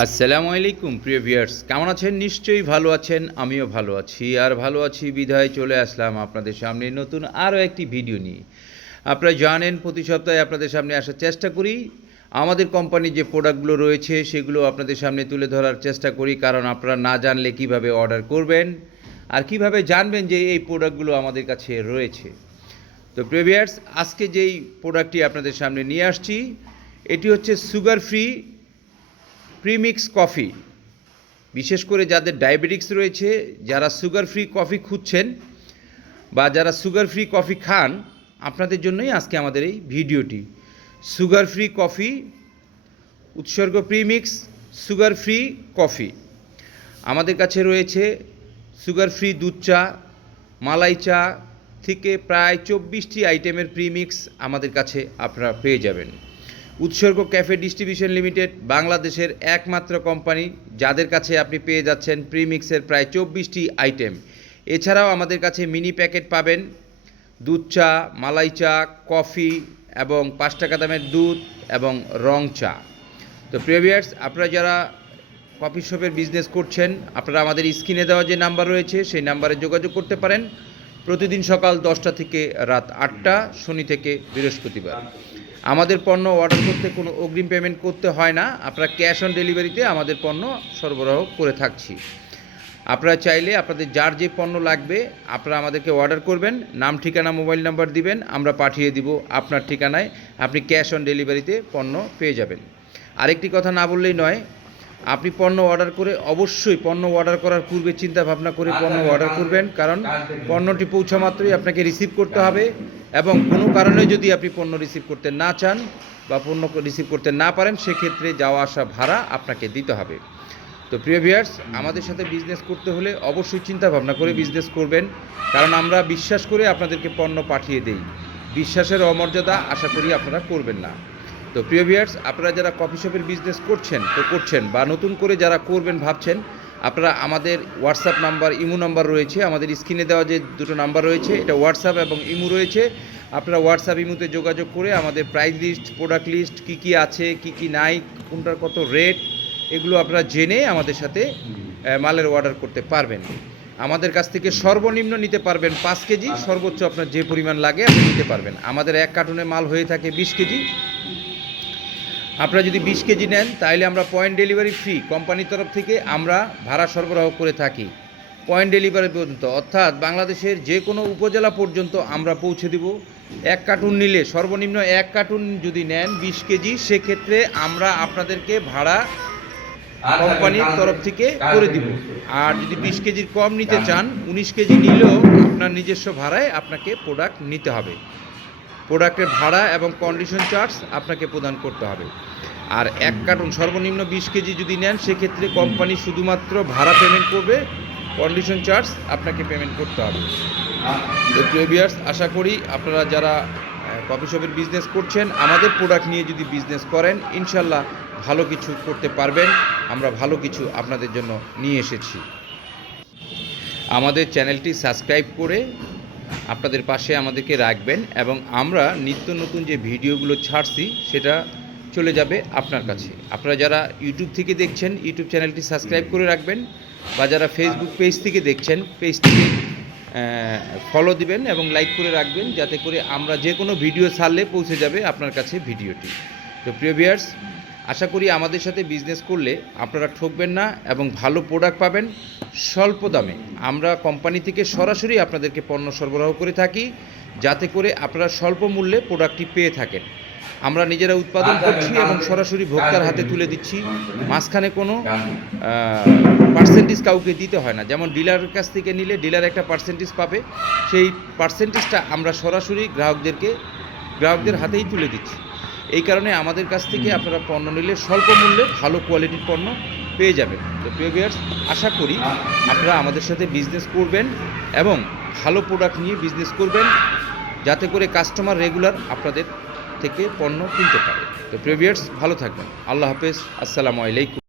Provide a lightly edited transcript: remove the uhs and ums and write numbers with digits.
আসসালামু আলাইকুম প্রিয় ভিউয়ার্স, কেমন আছেন? নিশ্চয়ই ভালো আছেন, আমিও ভালো আছি। আর ভালো আছি বিধায় চলে আসলাম আপনাদের সামনে নতুন আরও একটি ভিডিও নিয়ে। আপনারা জানেন প্রতি সপ্তাহে আপনাদের সামনে আসার চেষ্টা করি। আমাদের কোম্পানির যে প্রোডাক্টগুলো রয়েছে সেগুলো আপনাদের সামনে তুলে ধরার চেষ্টা করি, কারণ আপনারা না জানলে কিভাবে অর্ডার করবেন আর কিভাবে জানবেন যে এই প্রোডাক্টগুলো আমাদের কাছে রয়েছে। তো প্রিয় ভিউয়ার্স, আজকে যেই প্রোডাক্টটি আপনাদের সামনে নিয়ে আসছি এটি হচ্ছে সুগার ফ্রি প্রিমিক্স কফি। বিশেষ করে যাদের ডায়াবেটিক্স রয়েছে, যারা সুগার ফ্রি কফি খুঁজছেন বা যারা সুগার ফ্রি কফি খান, আপনাদের জন্যই আজকে আমাদের এই ভিডিওটি। সুগার ফ্রি কফি, উৎসর্গ প্রিমিক্স সুগার ফ্রি কফি। আমাদের কাছে রয়েছে সুগার ফ্রি দুধ চা, মালাই চা থেকে প্রায় 24টি আইটেমের প্রিমিক্স আমাদের কাছে আপনারা পেয়ে যাবেন। উৎসর্গ ক্যাফে ডিস্ট্রিবিউশন লিমিটেড বাংলাদেশের একমাত্র কোম্পানি যাদের কাছে আপনি পেয়ে যাচ্ছেন প্রিমিক্সের প্রায় 24টি আইটেম। এছাড়াও আমাদের কাছে মিনি প্যাকেট পাবেন দুধ চা, মালাই চা, কফি এবং 5 টাকা দামের দুধ এবং রং চা। তো প্রিয় ভিউয়ার্স, আপনারা যারা কফি শপের বিজনেস করছেন, আপনারা আমাদের স্ক্রিনে দেওয়া যে নাম্বার রয়েছে সেই নাম্বারে যোগাযোগ করতে পারেন। প্রতিদিন সকাল 10টা থেকে রাত 8টা, শনি থেকে বৃহস্পতিবার। আমাদের পণ্য অর্ডার করতে কোনো অগ্রিম পেমেন্ট করতে হয় না, আপনারা ক্যাশ অন ডেলিভারিতে আমাদের পণ্য সরবরাহ করে থাকছি। আপনারা চাইলে আপনাদের যার যে পণ্য লাগবে আপনারা আমাদেরকে অর্ডার করবেন, নাম ঠিকানা মোবাইল নাম্বার দিবেন, আমরা পাঠিয়ে দিব আপনার ঠিকানায়। আপনি ক্যাশ অন ডেলিভারিতে পণ্য পেয়ে যাবেন। আরেকটি কথা না বললেই নয়, আপনি পণ্য অর্ডার করে অবশ্যই পণ্য অর্ডার করার পূর্বে চিন্তা ভাবনা করে পণ্য অর্ডার করবেন, কারণ পণ্যটি পৌঁছা মাত্রই আপনাকে রিসিভ করতে হবে এবং কোনো কারণে যদি আপনি পণ্য রিসিভ করতে না চান বা পণ্য রিসিভ করতে না পারেন, সেক্ষেত্রে যাওয়া আসা ভাড়া আপনাকে দিতে হবে। তো প্রিয় ভিউয়ার্স, আমাদের সাথে বিজনেস করতে হলে অবশ্যই চিন্তা ভাবনা করে বিজনেস করবেন, কারণ আমরা বিশ্বাস করে আপনাদেরকে পণ্য পাঠিয়ে দেই। বিশ্বাসের অমর্যাদা আশা করি আপনারা করবেন না। তো প্রিয় ভিউয়ার্স, আপনারা যারা কফি শপের বিজনেস করছেন বা নতুন করে যারা করবেন ভাবছেন, আপনারা আমাদের হোয়াটসঅ্যাপ নাম্বার, ইমো নাম্বার রয়েছে, আমাদের স্ক্রিনে দেওয়া যে দুটো নাম্বার রয়েছে, এটা হোয়াটসঅ্যাপ এবং ইমো রয়েছে। আপনারা হোয়াটসঅ্যাপ ইমোতে যোগাযোগ করে আমাদের প্রাইস লিস্ট, প্রোডাক্ট লিস্ট, কী আছে কী নাই, কোনটার কত রেট, এগুলো আপনারা জেনে আমাদের সাথে মালের অর্ডার করতে পারবেন। আমাদের কাছ থেকে সর্বনিম্ন নিতে পারবেন 5 কেজি, সর্বোচ্চ আপনার যে পরিমাণ লাগে আপনি নিতে পারবেন। আমাদের এক কার্টুনে মাল হয়ে থাকে 20 কেজি। আপনারা যদি 20 কেজি নেন তাহলে আমরা পয়েন্ট ডেলিভারি ফ্রি কোম্পানির তরফ থেকে আমরা ভাড়া সরবরাহ করে থাকি পয়েন্ট ডেলিভারি পর্যন্ত, অর্থাৎ বাংলাদেশের যে কোনো উপজেলা পর্যন্ত আমরা পৌঁছে দেব। এক কার্টুন নিলে, সর্বনিম্ন এক কার্টুন যদি নেন 20 কেজি, সেক্ষেত্রে আমরা আপনাদেরকে ভাড়া কোম্পানির তরফ থেকে করে দিব। আর যদি 20 কেজির কম নিতে চান, 19 কেজি নিলেও আপনার নিজস্ব ভাড়ায় আপনাকে প্রোডাক্ট নিতে হবে। প্রোডাক্টের ভাড়া এবং কন্ডিশন চার্জ আপনাকে প্রদান করতে হবে। আর এক কার্টুন সর্বনিম্ন 20 কেজি যদি নেন, সেক্ষেত্রে কোম্পানি শুধুমাত্র ভাড়া পেমেন্ট করবে, কন্ডিশন চার্জ আপনাকে পেমেন্ট করতে হবে। তো প্রিয় ভিউয়ার্স, আশা করি আপনারা যারা কফি শপের বিজনেস করছেন, আমাদের প্রোডাক্ট নিয়ে যদি বিজনেস করেন, ইনশাল্লাহ ভালো কিছু করতে পারবেন। আমরা ভালো কিছু আপনাদের জন্য নিয়ে এসেছি। আমাদের চ্যানেলটি সাবস্ক্রাইব করে আপনাদের পাশে আমাদেরকে রাখবেন এবং আমরা নিত্য নতুন যে ভিডিওগুলো ছাড়ছি সেটা চলে যাবে আপনার কাছে। আপনারা যারা ইউটিউব থেকে দেখছেন, ইউটিউব চ্যানেলটি সাবস্ক্রাইব করে রাখবেন, বা যারা ফেসবুক পেজ থেকে দেখছেন, পেজটিকে ফলো দিবেন এবং লাইক করে রাখবেন, যাতে করে আমরা যে কোনো ভিডিও ছাড়লে পৌঁছে যাবে আপনার কাছে ভিডিওটি। তো প্রিয় ভিউয়ার্স, আশা করি আমাদের সাথে বিজনেস করলে আপনারা ঠকবেন না এবং ভালো প্রোডাক্ট পাবেন স্বল্প দামে। আমরা কোম্পানি থেকে সরাসরি আপনাদেরকে পণ্য সরবরাহ করে থাকি, যাতে করে আপনারা স্বল্প মূল্যে প্রোডাক্টটি পেয়ে থাকেন। আমরা নিজেরা উৎপাদন করছি এবং সরাসরি ভোক্তার হাতে তুলে দিচ্ছি। মাঝখানে কোনো পার্সেন্টেজ কাউকে দিতে হয় না। যেমন ডিলারের কাছ থেকে নিলে ডিলার একটা পার্সেন্টেজ পাবে, সেই পার্সেন্টেজটা আমরা সরাসরি গ্রাহকদের হাতেই তুলে দিচ্ছি। এই কারণে আমাদের কাছ থেকে আপনারা পণ্য নিলে স্বল্প মূল্যে ভালো কোয়ালিটির পণ্য পেয়ে যাবেন। তো প্রিয় ভিউয়ার্স, আশা করি আপনারা আমাদের সাথে বিজনেস করবেন এবং ভালো প্রোডাক্ট নিয়ে বিজনেস করবেন, যাতে করে কাস্টমার রেগুলার আপনাদের থেকে পণ্য কিনতে পারে। তো প্রিয় ভিউয়ার্স, ভালো থাকবেন। আল্লাহ হাফেজ। আসসালামু আলাইকুম।